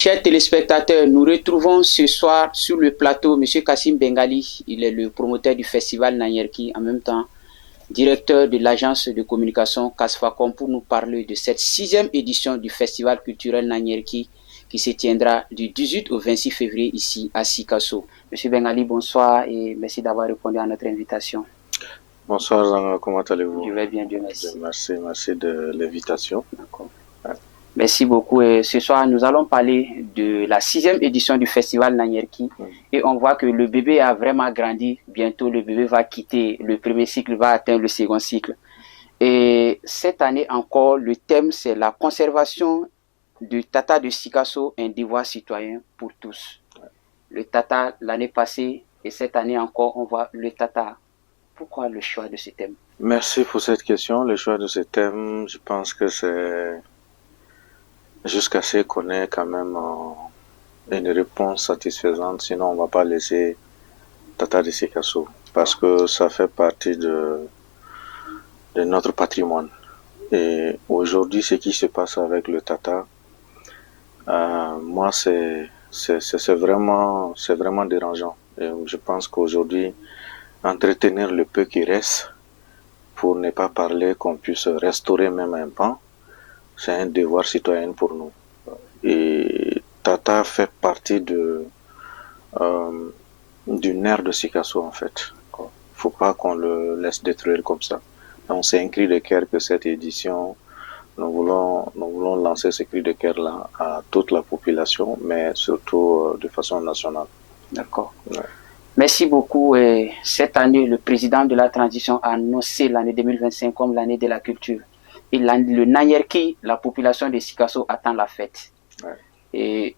Chers téléspectateurs, nous retrouvons ce soir sur le plateau M. Kassim Bengali. Il est le promoteur du festival Nanyerki, en même temps directeur de l'agence de communication Kasfacom, pour nous parler de cette 6e édition du festival culturel Nanyerki qui se tiendra du 18 au 26 février ici à Sikasso. M. Bengali, bonsoir et merci d'avoir répondu à notre invitation. Bonsoir, Zanga, comment allez-vous? Je vais bien, Dieu merci. Merci de l'invitation. D'accord. Merci beaucoup. Et ce soir, nous allons parler de la 6e édition du festival Nanyerki. Et on voit que le bébé a vraiment grandi. Bientôt, le bébé va quitter le premier cycle, va atteindre le second cycle. Et cette année encore, le thème, c'est la conservation du Tata de Sikasso, un devoir citoyen pour tous. Le Tata, l'année passée, et cette année encore, on voit le Tata. Pourquoi le choix de ce thème? Merci pour cette question. Le choix de ce thème, je pense que c'est jusqu'à ce qu'on ait quand même une réponse satisfaisante. Sinon, on ne va pas laisser Tata de Sikasso parce que ça fait partie de notre patrimoine. Et aujourd'hui, ce qui se passe avec le Tata, moi, c'est vraiment dérangeant. Et je pense qu'aujourd'hui, entretenir le peu qui reste, pour ne pas parler qu'on puisse restaurer même un pan, c'est un devoir citoyen pour nous. Et Tata fait partie du nerf de Sikasso en fait. Faut pas qu'on le laisse détruire comme ça. Donc c'est un cri de cœur que cette édition, nous voulons lancer ce cri de cœur là à toute la population, mais surtout de façon nationale. D'accord. Ouais. Merci beaucoup. Et cette année, le président de la transition a annoncé l'année 2025 comme l'année de la culture. Et le Nanyerki, la population de Sikasso attend la fête. Ouais. Et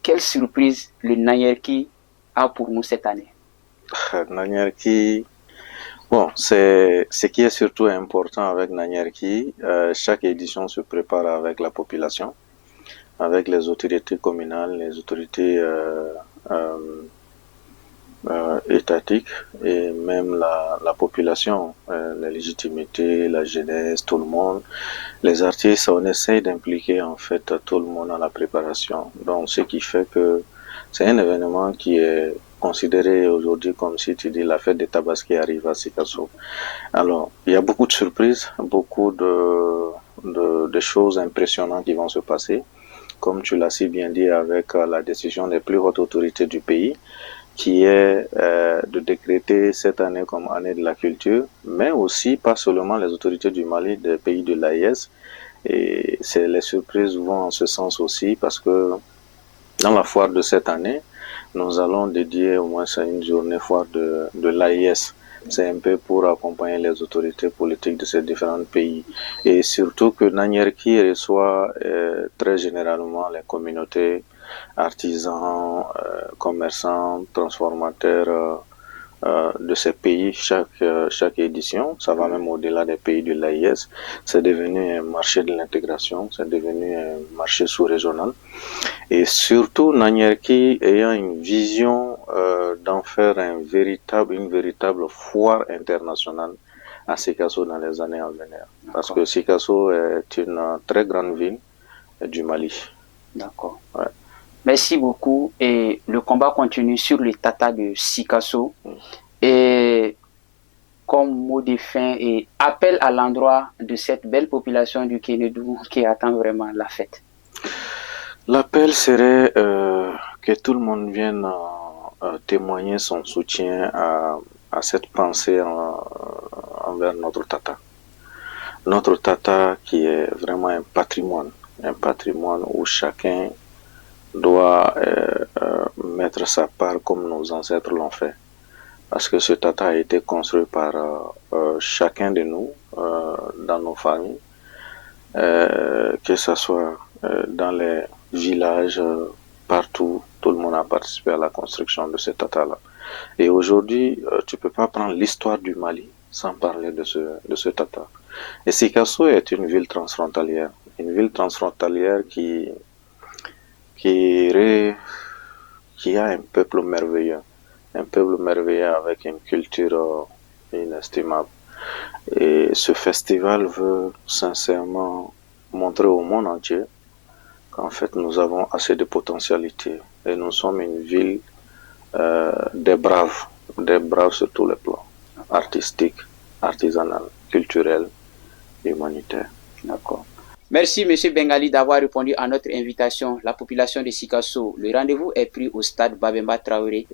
quelle surprise le Nanyerki a pour nous cette année? Nanyerki, bon, c'est ce qui est surtout important avec Nanyerki. Chaque édition se prépare avec la population, avec les autorités communales, les autorités étatique et même la population, la légitimité, la jeunesse, tout le monde. Les artistes, on essaye d'impliquer en fait tout le monde dans la préparation. Donc ce qui fait que c'est un événement qui est considéré aujourd'hui comme si tu dis la fête des Tabaski arrive à Sikasso. Alors, il y a beaucoup de surprises, beaucoup de choses impressionnantes qui vont se passer. Comme tu l'as si bien dit avec la décision des plus hautes autorités du pays, qui est de décréter cette année comme année de la culture, mais aussi pas seulement les autorités du Mali, des pays de l'AIS. Et les surprises vont en ce sens aussi parce que dans la foire de cette année, nous allons dédier au moins une journée foire de l'AIS. C'est un peu pour accompagner les autorités politiques de ces différents pays. Et surtout que Nanyerki reçoit très généralement les communautés, artisans, commerçants, transformateurs de ces pays chaque édition. Ça va même au-delà des pays de l'AIS. C'est devenu un marché de l'intégration, c'est devenu un marché sous-régional. Et surtout, Nanyerki ayant une vision d'en faire une véritable foire internationale à Sikasso dans les années à venir. Parce que Sikasso est une très grande ville du Mali. D'accord. Ouais. Merci beaucoup. Et le combat continue sur le Tata de Sikasso. Et comme mot de fin et appel à l'endroit de cette belle population du Kénédou qui attend vraiment la fête. L'appel serait que tout le monde vienne témoigner son soutien à cette pensée envers notre Tata. Notre Tata qui est vraiment un patrimoine où chacun doit mettre sa part comme nos ancêtres l'ont fait. Parce que ce Tata a été construit par chacun de nous dans nos familles, que ce soit dans les villages, partout, tout le monde a participé à la construction de ce Tata-là. Et aujourd'hui, tu ne peux pas prendre l'histoire du Mali sans parler de ce Tata. Et Sikasso est une ville transfrontalière qui a un peuple merveilleux avec une culture inestimable. Et ce festival veut sincèrement montrer au monde entier qu'en fait nous avons assez de potentialités et nous sommes une ville des braves sur tous les plans, artistiques, artisanales, culturelles et humanitaires. D'accord. Merci, M. Bengali, d'avoir répondu à notre invitation. La population de Sikasso, le rendez-vous est pris au stade Babemba Traoré.